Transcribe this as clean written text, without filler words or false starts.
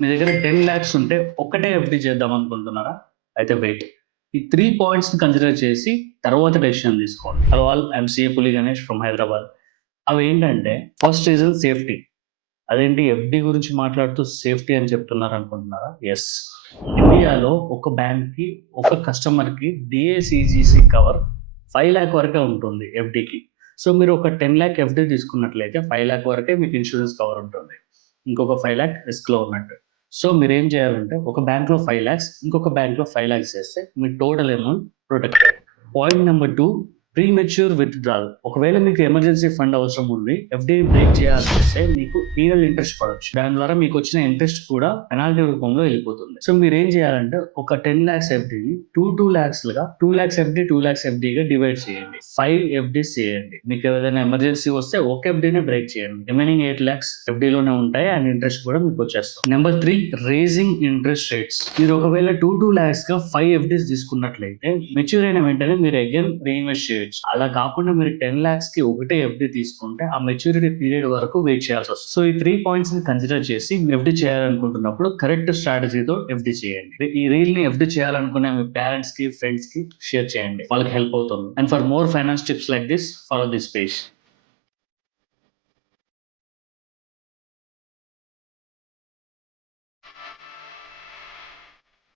మీ దగ్గర 10,00,000 ఉంటే ఒక్కటే ఎఫ్‌డి చేద్దాం అనుకుంటున్నారా? అయితే వెయిట్. ఈ 3 పాయింట్స్‌ని కన్సిడర్ చేసి తర్వాత డెసిషన్ తీసుకోండి. హలో ఆల్, ఐయామ్ సీఏ పులి గణేష్ ఫ్రమ్ హైదరాబాద్. అవేంటంటే ఫస్ట్ రీజన్ సేఫ్టీ. అదేంటి ఎఫ్‌డి గురించి మాట్లాడుతూ సేఫ్టీ అని చెప్తున్నారనుకుంటున్నారా? యెస్. ఇండియాలో ఒక బ్యాంక్‌కి, ఒక కస్టమర్‌కి డీఏసీజీసీ కవర్ 5,00,000 వరకే ఉంటుంది ఎఫ్‌డికి. సో, మీరు ఒక 10,00,000 ఎఫ్‌డి తీసుకున్నట్లయితే 5,00,000 వరకే మీకు ఇన్స్యూరెన్స్ కవర్ ఉంటుంది. ఇంకొక 5,00,000 రిస్క్‌లో ఉన్నట్టు. సో, మీరేం చేయాలంటే ఒక బ్యాంక్‌లో 5,00,000 ఇంకొక బ్యాంక్‌లో 5,00,000 చేస్తే మీ total amount protected. Point number 2, premature withdrawal. ఒకవేళ మీకు ఎమర్జెన్సీ ఫండ్ అవసరం ఉండి ఎఫ్‌డీని బ్రేక్ చేయాల్సొస్తే మీకు పీనల్ ఇంట్రెస్ట్ పడొచ్చు. దాని ద్వారా మీకొచ్చిన ఇంట్రెస్ట్ కూడా పెనాల్టీ రూపంలో వెళ్ళిపోతుంది. సో, మీరేం చేయాలంటే ఒక 10,00,000 ఎఫ్‌డీని 2 లాక్స్‌లుగా 2,00,000 ఎఫ్‌డి, 2,00,000 ఎఫ్‌డిగా డివైడ్ చేయండి. 5 ఎఫ్‌డీస్ చేయండి. మీకు ఏదైనా ఎమర్జెన్సీ వస్తే ఒక ఎఫ్‌డీనే బ్రేక్ చేయండి. రిమైనింగ్ 8,00,000 ఎఫ్‌డీలోనే ఉంటాయి అండ్ ఇంట్రెస్ట్ కూడా మీకొచ్చేస్తుంది. Number 3, raising interest rates. మీరు ఒకవేళ 2 లాక్స్‌గా 5 ఎఫ్‌డీస్ తీసుకున్నట్లయితే మెచ్యూర్ అయిన వెంటనే మీరు అగైన్ రీఇన్వెస్ట్ చేయొచ్చు. అలా కాకుండా మీరు 10,00,000కి ఒకటే ఎఫ్‌డి తీసుకుంటే ఆ మెచ్యూరిటీ పీరియడ్ వరకు వెయిట్ చేయాల్సొస్తది. సో, ఈ 3 పాయింట్స్‌ని కన్సిడర్ చేసి ఎఫ్‌డి చేయాలనుకుంటున్నప్పుడు కరెక్ట్ స్ట్రాటజీతో ఎఫ్‌డి చేయండి. ఈ రీల్‌ని ఎఫ్‌డి చేయాలనుకునే మీ పేరెంట్స్‌కి, ఫ్రెండ్స్‌కి షేర్ చేయండి. వాళ్ళకి హెల్ప్ అవుతుంది. And for more finance tips like this, follow this page.